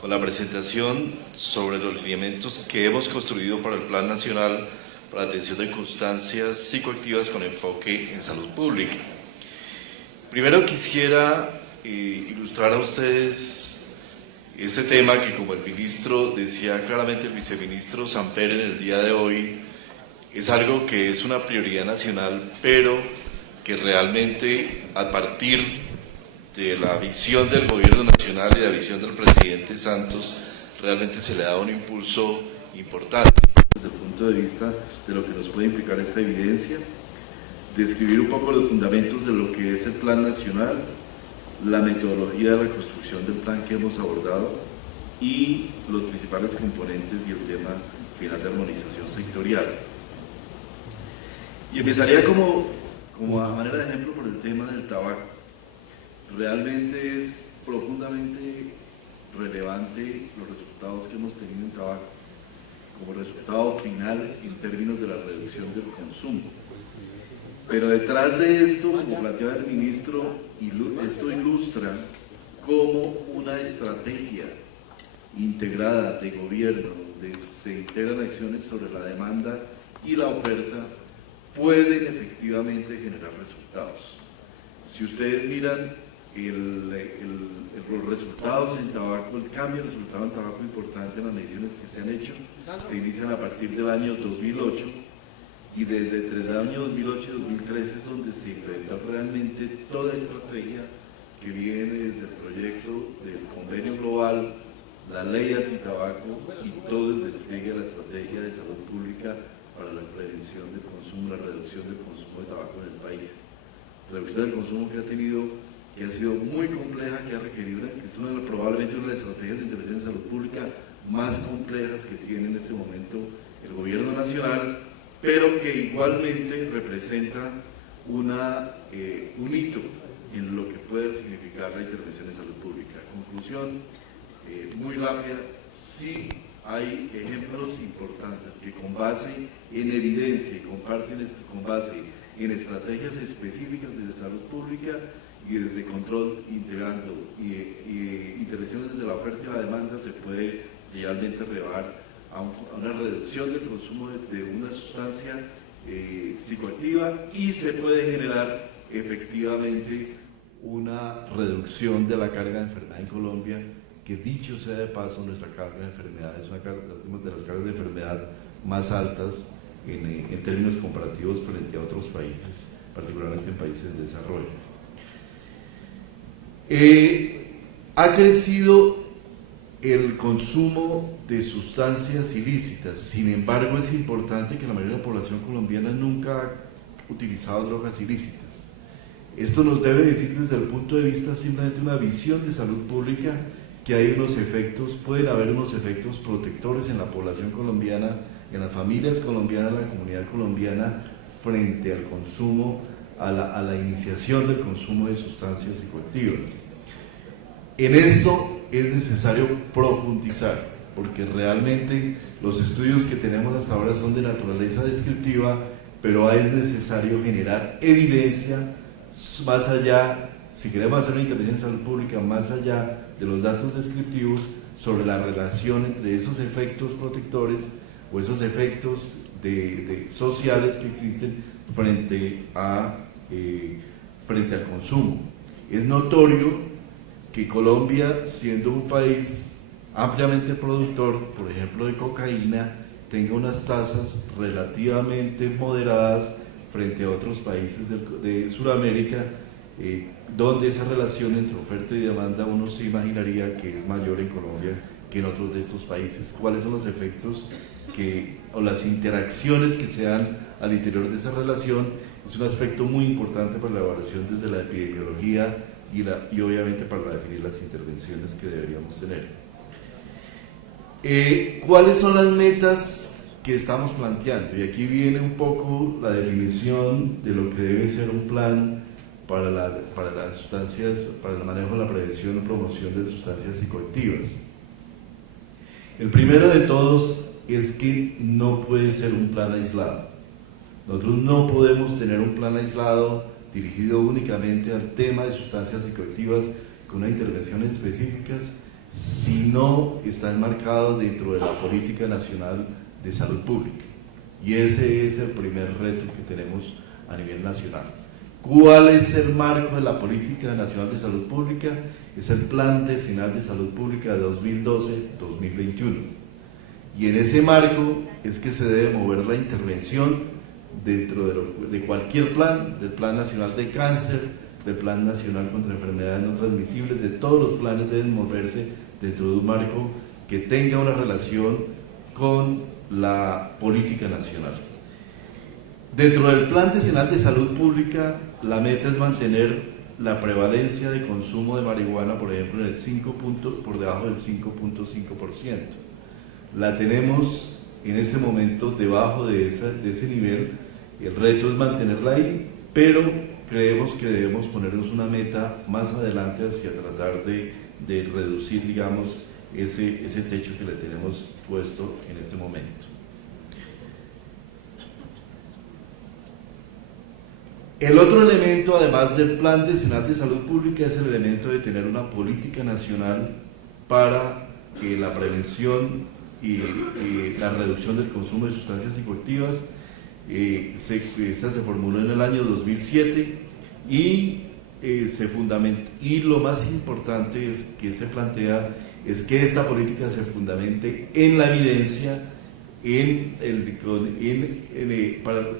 con la presentación sobre los lineamientos que hemos construido para el Plan Nacional para la Atención de Circunstancias Psicoactivas con enfoque en salud pública. Primero quisiera ilustrar a ustedes este tema que, como el ministro decía claramente, el viceministro Samper en el día de hoy, es algo que es una prioridad nacional, pero que realmente a partir de la visión del gobierno nacional y la visión del presidente Santos, realmente se le da un impulso importante desde el punto de vista de lo que nos puede implicar esta evidencia, describir un poco los fundamentos de lo que es el plan nacional, la metodología de la construcción del plan que hemos abordado y los principales componentes y el tema final de armonización sectorial. Y empezaría como a manera de ejemplo por el tema del tabaco. Realmente es profundamente relevante los resultados que hemos tenido en tabaco como resultado final en términos de la reducción del consumo. Pero detrás de esto, como planteaba el ministro, esto ilustra cómo una estrategia integrada de gobierno, donde se integran acciones sobre la demanda y la oferta, pueden efectivamente generar resultados. Si ustedes miran los resultados en tabaco, el cambio de resultado en tabaco importante en las mediciones que se han hecho, se inician a partir del año 2008 y desde el año 2008 y 2013 es donde se implementó realmente toda estrategia que viene desde el proyecto del convenio global, la ley antitabaco y todo el despliegue de la estrategia de salud pública para la prevención del consumo, la reducción del consumo de tabaco en el país. Reducción del consumo que ha sido muy compleja, que ha requerido, que es probablemente una de las estrategias de intervención en salud pública más complejas que tiene en este momento el gobierno nacional, pero que igualmente representa un hito en lo que puede significar la intervención en salud pública. Conclusión muy rápida: sí hay ejemplos importantes que con base en evidencia y comparten esto con base en estrategias específicas de salud pública y desde control integrando y intervenciones desde la oferta y la demanda se puede realmente llevar a una reducción del consumo de una sustancia psicoactiva y se puede generar efectivamente una reducción de la carga de enfermedad en Colombia, que dicho sea de paso, nuestra carga de enfermedad es una de las cargas de enfermedad más altas en términos comparativos frente a otros países, particularmente en países de desarrollo. Ha crecido el consumo de sustancias ilícitas, sin embargo es importante que la mayoría de la población colombiana nunca ha utilizado drogas ilícitas. Esto nos debe decir desde el punto de vista simplemente una visión de salud pública que hay unos efectos, pueden haber unos efectos protectores en la población colombiana, en las familias colombianas, en la comunidad colombiana, frente al consumo, a la iniciación del consumo de sustancias psicoactivas. En esto es necesario profundizar, porque realmente los estudios que tenemos hasta ahora son de naturaleza descriptiva, pero es necesario generar evidencia más allá, si queremos hacer una intervención en salud pública, más allá de los datos descriptivos, sobre la relación entre esos efectos protectores o esos efectos sociales que existen frente al consumo. Es notorio que Colombia, siendo un país ampliamente productor, por ejemplo, de cocaína, tenga unas tasas relativamente moderadas frente a otros países de Sudamérica, donde esa relación entre oferta y demanda uno se imaginaría que es mayor en Colombia que en otros de estos países. ¿Cuáles son los efectos o las interacciones que se dan al interior de esa relación? Es un aspecto muy importante para la evaluación desde la epidemiología y obviamente para definir las intervenciones que deberíamos tener. ¿Cuáles son las metas que estamos planteando? Y aquí viene un poco la definición de lo que debe ser un plan para las sustancias, para el manejo, la prevención y promoción de sustancias psicoactivas. El primero de todos es que no puede ser un plan aislado. Nosotros no podemos tener un plan aislado dirigido únicamente al tema de sustancias psicoactivas con unas intervenciones específicas si no está enmarcado dentro de la política nacional de salud pública. Y ese es el primer reto que tenemos a nivel nacional. ¿Cuál es el marco de la política nacional de salud pública? Es el Plan Decenal de Salud Pública de 2012-2021. Y en ese marco es que se debe mover la intervención dentro de cualquier plan, del Plan Nacional de Cáncer, del Plan Nacional contra Enfermedades No Transmisibles, de todos los planes deben moverse dentro de un marco que tenga una relación con la política nacional. Dentro del Plan Decenal de Salud Pública, la meta es mantener la prevalencia de consumo de marihuana, por ejemplo, en el 5 por debajo del 5.5%. La tenemos en este momento debajo de ese nivel. El reto es mantenerla ahí, pero creemos que debemos ponernos una meta más adelante hacia tratar de reducir, digamos, ese techo que le tenemos puesto en este momento. El otro elemento, además del Plan Decenal de Salud Pública, es el elemento de tener una política nacional para la prevención y la reducción del consumo de sustancias psicoactivas. Esta se formuló en el año 2007 y lo más importante que se plantea es que esta política se fundamente en la evidencia,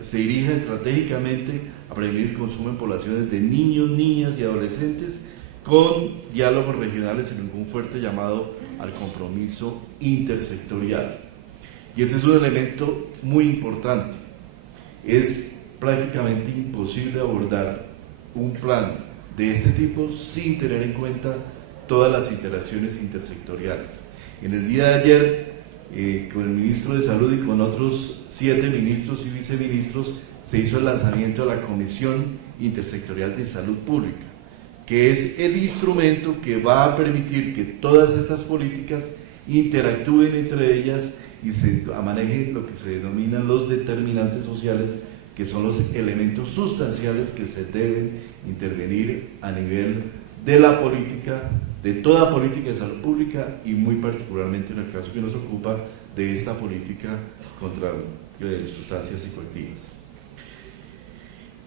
se dirija estratégicamente a prevenir el consumo en poblaciones de niños, niñas y adolescentes, con diálogos regionales y un fuerte llamado al compromiso intersectorial. Y este es un elemento muy importante. Es prácticamente imposible abordar un plan de este tipo sin tener en cuenta todas las interacciones intersectoriales. En el día de ayer, con el ministro de Salud y con otros 7 ministros y viceministros, se hizo el lanzamiento de la Comisión Intersectorial de Salud Pública, que es el instrumento que va a permitir que todas estas políticas interactúen entre ellas y se manejen lo que se denominan los determinantes sociales, que son los elementos sustanciales que se deben intervenir a nivel de la política, de toda política de salud pública y muy particularmente en el caso que nos ocupa de esta política contra sustancias psicoactivas.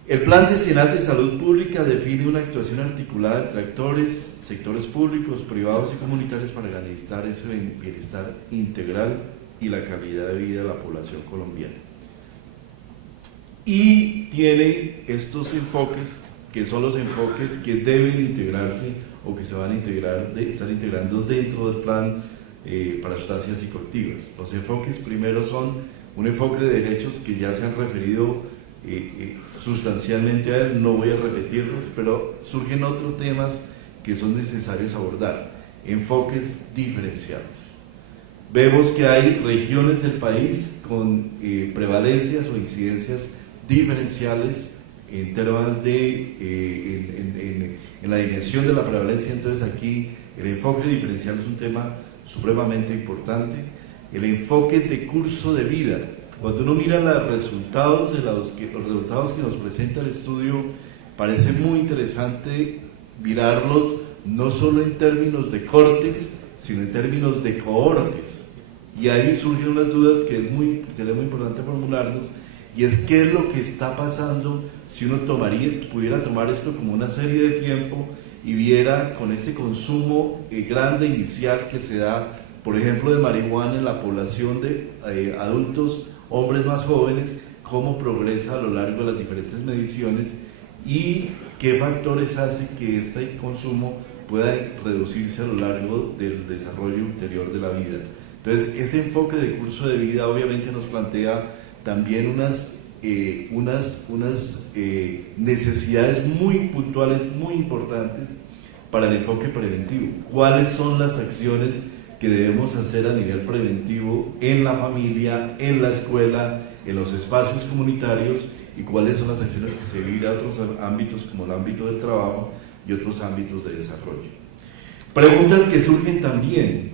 El Plan Decenal de Salud Pública define una actuación articulada entre actores, sectores públicos, privados y comunitarios para garantizar ese bienestar integral y la calidad de vida de la población colombiana. Y tiene estos enfoques, que son los enfoques que deben integrarse o que se van a estar integrando dentro del plan para sustancias psicoactivas. Los enfoques primero son un enfoque de derechos que ya se han referido sustancialmente a él, no voy a repetirlos, pero surgen otros temas que son necesarios abordar, enfoques diferenciales. Vemos que hay regiones del país con prevalencias o incidencias diferenciales en temas en la dimensión de la prevalencia. Entonces aquí el enfoque diferencial es un tema supremamente importante. El enfoque de curso de vida, cuando uno mira los resultados que nos presenta el estudio, parece muy interesante mirarlos no solo en términos de cortes, sino en términos de cohortes. Y ahí surgen unas dudas que sería muy importante formularnos, y es qué es lo que está pasando si uno pudiera tomar esto como una serie de tiempo y viera con este consumo grande inicial que se da, por ejemplo, de marihuana en la población de adultos, hombres más jóvenes, cómo progresa a lo largo de las diferentes mediciones y qué factores hacen que este consumo pueda reducirse a lo largo del desarrollo ulterior de la vida. Entonces, este enfoque de curso de vida obviamente nos plantea también unas necesidades muy puntuales, muy importantes para el enfoque preventivo. ¿Cuáles son las acciones que debemos hacer a nivel preventivo en la familia, en la escuela, en los espacios comunitarios, y cuáles son las acciones que se deben ir a otros ámbitos como el ámbito del trabajo y otros ámbitos de desarrollo? Preguntas que surgen también.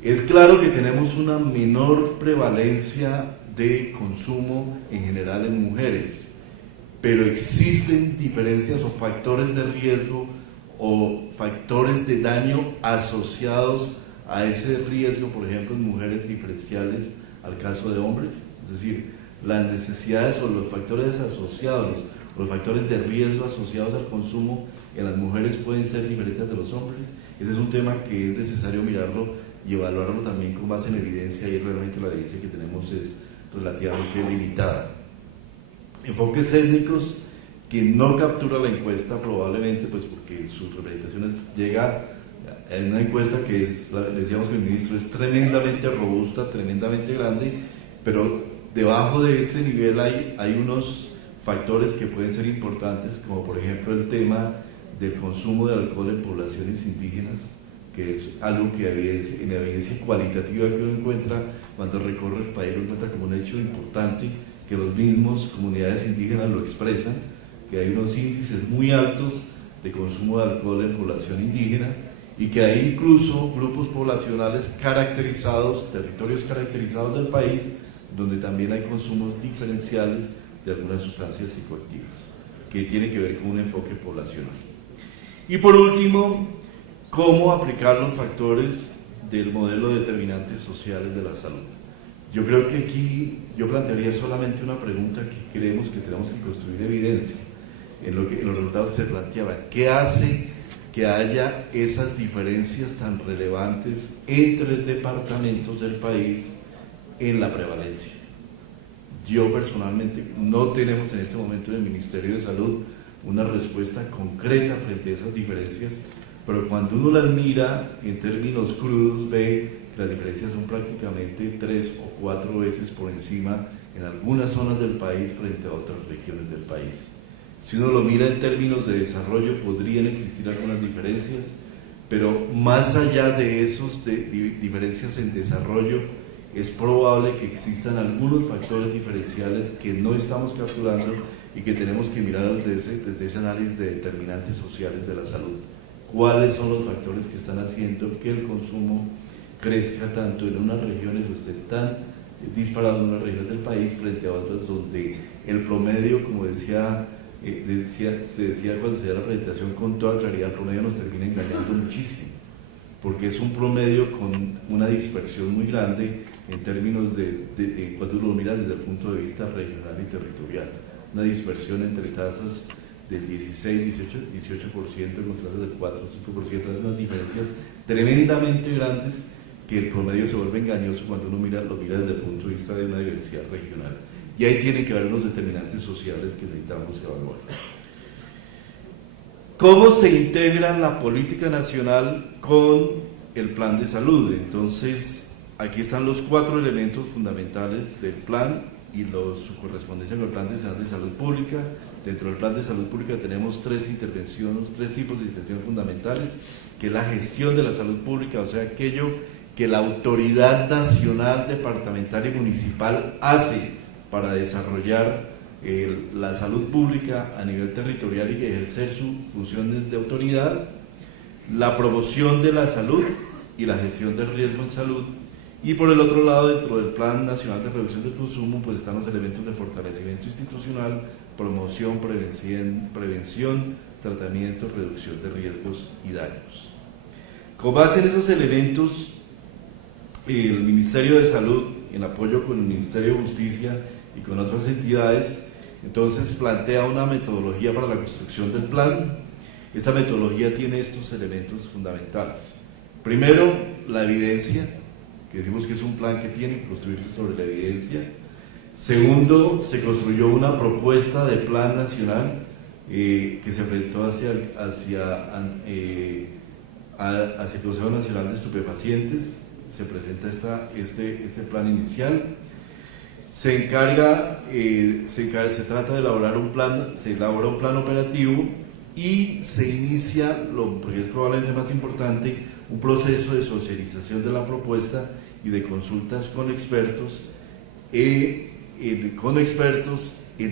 Es claro que tenemos una menor prevalencia de consumo en general en mujeres, pero existen diferencias o factores de riesgo o factores de daño asociados a ese riesgo, por ejemplo, en mujeres diferenciales al caso de hombres? Es decir, las necesidades o los factores asociados, los factores de riesgo asociados al consumo en las mujeres pueden ser diferentes de los hombres. Ese es un tema que es necesario mirarlo y evaluarlo también con base en evidencia, y realmente la evidencia que tenemos es relativamente limitada. Enfoques étnicos que no captura la encuesta, probablemente pues porque sus representaciones llega en una encuesta que es, decíamos que el ministro es tremendamente robusta, tremendamente grande, pero debajo de ese nivel hay unos factores que pueden ser importantes, como por ejemplo el tema del consumo de alcohol en poblaciones indígenas, que es algo que en la evidencia cualitativa que uno encuentra cuando recorre el país, lo encuentra como un hecho importante, que los mismos comunidades indígenas lo expresan, que hay unos índices muy altos de consumo de alcohol en población indígena, y que hay incluso grupos poblacionales caracterizados, territorios caracterizados del país, donde también hay consumos diferenciales de algunas sustancias psicoactivas, que tiene que ver con un enfoque poblacional. Y por último, cómo aplicar los factores del modelo de determinantes sociales de la salud. Yo creo que aquí yo plantearía solamente una pregunta que creemos que tenemos que construir evidencia en los resultados que se planteaban. ¿Qué hace que haya esas diferencias tan relevantes entre departamentos del país en la prevalencia? Yo personalmente no tenemos en este momento en el Ministerio de Salud una respuesta concreta frente a esas diferencias, pero cuando uno las mira en términos crudos ve que las diferencias son prácticamente 3 o 4 veces por encima en algunas zonas del país frente a otras regiones del país. Si uno lo mira en términos de desarrollo, podrían existir algunas diferencias, pero más allá de esos diferencias en desarrollo, es probable que existan algunos factores diferenciales que no estamos calculando y que tenemos que mirar desde ese análisis de determinantes sociales de la salud. ¿Cuáles son los factores que están haciendo que el consumo crezca tanto en unas regiones o esté tan disparado en unas regiones del país frente a otras donde el promedio, como se decía cuando se da la presentación con toda claridad, el promedio nos termina engañando muchísimo, porque es un promedio con una dispersión muy grande en términos de cuando uno lo mira desde el punto de vista regional y territorial, una dispersión entre tasas del 16, 18% con tasas del 4, 5%, unas diferencias tremendamente grandes que el promedio se vuelve engañoso cuando uno lo mira desde el punto de vista de una diversidad regional. Y ahí tiene que haber unos determinantes sociales que necesitamos evaluar. ¿Cómo se integra la política nacional con el plan de salud? Entonces, aquí están los 4 elementos fundamentales del plan y su correspondencia con el plan de salud pública. Dentro del plan de salud pública tenemos 3 tipos de intervenciones fundamentales, que es la gestión de la salud pública, o sea, aquello que la autoridad nacional, departamental y municipal hace para desarrollar la salud pública a nivel territorial y ejercer sus funciones de autoridad, la promoción de la salud y la gestión del riesgo en salud. Y por el otro lado, dentro del Plan Nacional de Reducción del Consumo, pues están los elementos de fortalecimiento institucional, promoción, prevención, tratamiento, reducción de riesgos y daños. Con base en esos elementos, el Ministerio de Salud, en apoyo con el Ministerio de Justicia y con otras entidades, entonces plantea una metodología para la construcción del plan. Esta metodología tiene estos elementos fundamentales. Primero, la evidencia, que decimos que es un plan que tiene que construirse sobre la evidencia. Segundo, se construyó una propuesta de plan nacional que se presentó hacia el Consejo Nacional de Estupefacientes. Se presenta este plan inicial. Se trata de elaborar un plan, se elabora un plan operativo y se inicia, porque es probablemente más importante, un proceso de socialización de la propuesta y de consultas con expertos en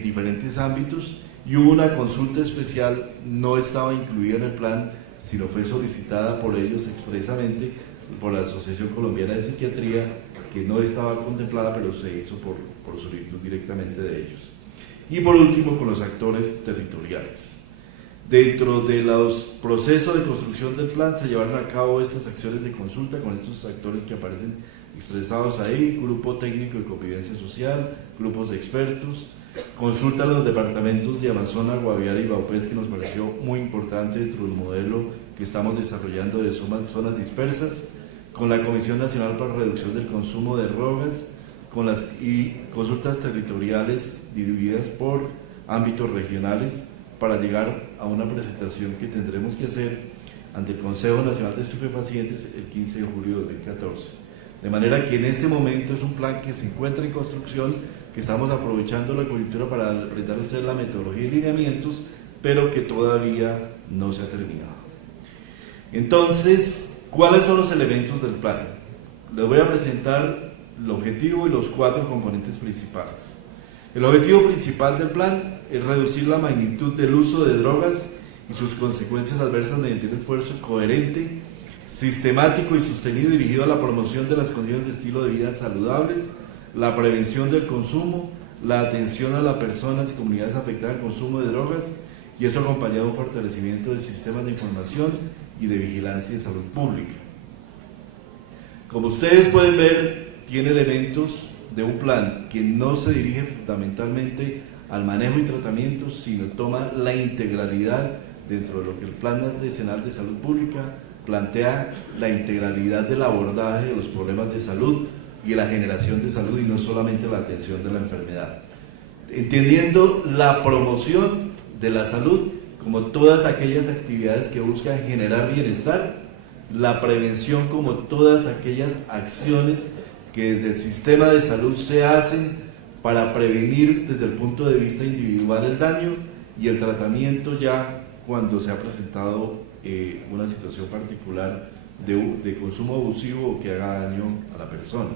diferentes ámbitos, y hubo una consulta especial, no estaba incluida en el plan, sino fue solicitada por ellos expresamente, por la Asociación Colombiana de Psiquiatría, que no estaba contemplada, pero se hizo por solicitud directamente de ellos. Y por último, con los actores territoriales. Dentro de los procesos de construcción del plan se llevaron a cabo estas acciones de consulta con estos actores que aparecen expresados ahí: grupo técnico de convivencia social, grupos de expertos, consulta a los departamentos de Amazonas, Guaviare y Vaupés, que nos pareció muy importante dentro del modelo que estamos desarrollando de zonas dispersas, con la Comisión Nacional para la Reducción del Consumo de Drogas, y consultas territoriales divididas por ámbitos regionales, para llegar a una presentación que tendremos que hacer ante el Consejo Nacional de Estupefacientes el 15 de julio de 2014. De manera que en este momento es un plan que se encuentra en construcción, que estamos aprovechando la coyuntura para brindar a ustedes la metodología y lineamientos, pero que todavía no se ha terminado. Entonces, ¿cuáles son los elementos del plan? Les voy a presentar el objetivo y los 4 componentes principales. El objetivo principal del plan es reducir la magnitud del uso de drogas y sus consecuencias adversas mediante un esfuerzo coherente, sistemático y sostenido dirigido a la promoción de las condiciones de estilo de vida saludables, la prevención del consumo, la atención a las personas y comunidades afectadas al consumo de drogas, y esto acompañado de un fortalecimiento de sistemas de información y de vigilancia de salud pública. Como ustedes pueden ver, tiene elementos de un plan que no se dirige fundamentalmente al manejo y tratamiento, sino toma la integralidad dentro de lo que el Plan Nacional de Salud Pública plantea, la integralidad del abordaje de los problemas de salud y la generación de salud, y no solamente la atención de la enfermedad, entendiendo la promoción de la salud como todas aquellas actividades que buscan generar bienestar, la prevención como todas aquellas acciones que desde el sistema de salud se hacen para prevenir desde el punto de vista individual el daño, y el tratamiento ya cuando se ha presentado una situación particular de consumo abusivo o que haga daño a la persona.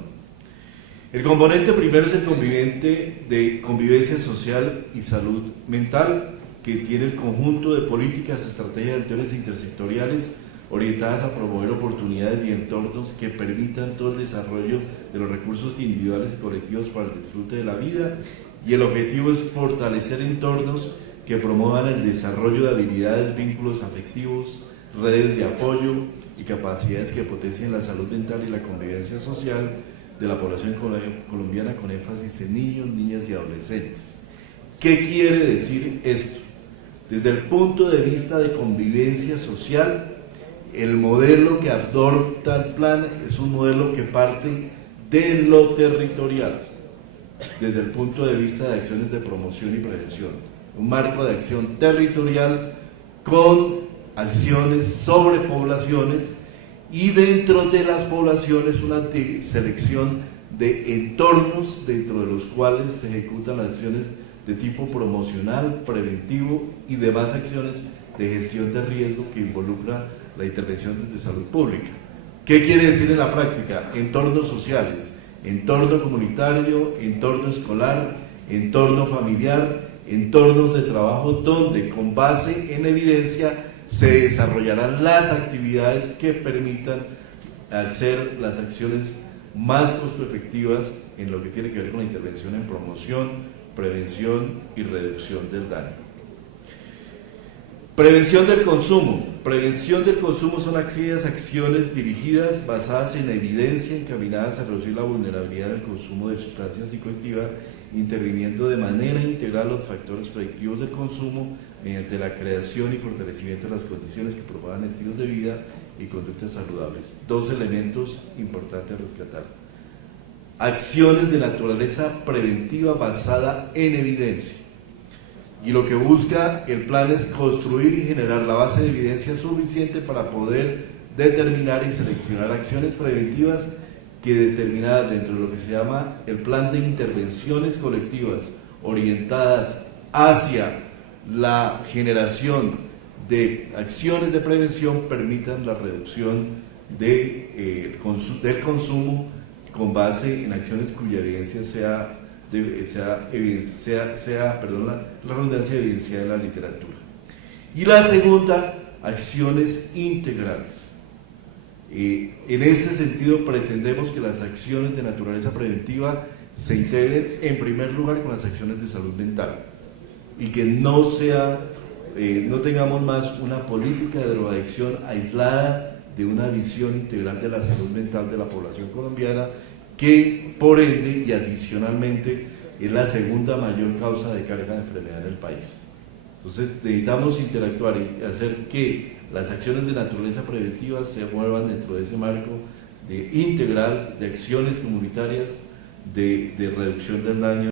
El componente primero es el componente de convivencia social y salud mental, que tiene el conjunto de políticas, estrategias, acciones intersectoriales orientadas a promover oportunidades y entornos que permitan todo el desarrollo de los recursos individuales y colectivos para el disfrute de la vida, y el objetivo es fortalecer entornos que promuevan el desarrollo de habilidades, vínculos afectivos, redes de apoyo y capacidades que potencien la salud mental y la convivencia social de la población colombiana, con énfasis en niños, niñas y adolescentes. ¿Qué quiere decir esto? Desde el punto de vista de convivencia social, el modelo que adopta el plan es un modelo que parte de lo territorial, desde el punto de vista de acciones de promoción y prevención. Un marco de acción territorial con acciones sobre poblaciones, y dentro de las poblaciones una selección de entornos dentro de los cuales se ejecutan las acciones de tipo promocional, preventivo y demás acciones de gestión de riesgo que involucra la intervención desde salud pública. ¿Qué quiere decir en la práctica? Entornos sociales, entorno comunitario, entorno escolar, entorno familiar, entornos de trabajo, donde con base en evidencia se desarrollarán las actividades que permitan hacer las acciones más costo efectivas en lo que tiene que ver con la intervención en promoción, prevención y reducción del daño. Prevención del consumo. Prevención del consumo son aquellas acciones dirigidas, basadas en evidencia, encaminadas a reducir la vulnerabilidad del consumo de sustancias psicoactivas, interviniendo de manera integral los factores predictivos del consumo mediante la creación y fortalecimiento de las condiciones que promuevan estilos de vida y conductas saludables. 2 elementos importantes a rescatar. Acciones de naturaleza preventiva basada en evidencia. Y lo que busca el plan es construir y generar la base de evidencia suficiente para poder determinar y seleccionar acciones preventivas que, determinadas dentro de lo que se llama el plan de intervenciones colectivas orientadas hacia la generación de acciones de prevención, permitan la reducción del consumo con base en acciones cuya evidencia sea la redundancia evidenciada en la literatura. Y la segunda, acciones integrales. En este sentido, pretendemos que las acciones de naturaleza preventiva se integren en primer lugar con las acciones de salud mental, y que no sea no tengamos más una política de drogadicción aislada de una visión integral de la salud mental de la población colombiana, que por ende y adicionalmente es la segunda mayor causa de carga de enfermedad en el país. Entonces necesitamos interactuar y hacer que las acciones de naturaleza preventiva se muevan dentro de ese marco de integral de acciones comunitarias de reducción del daño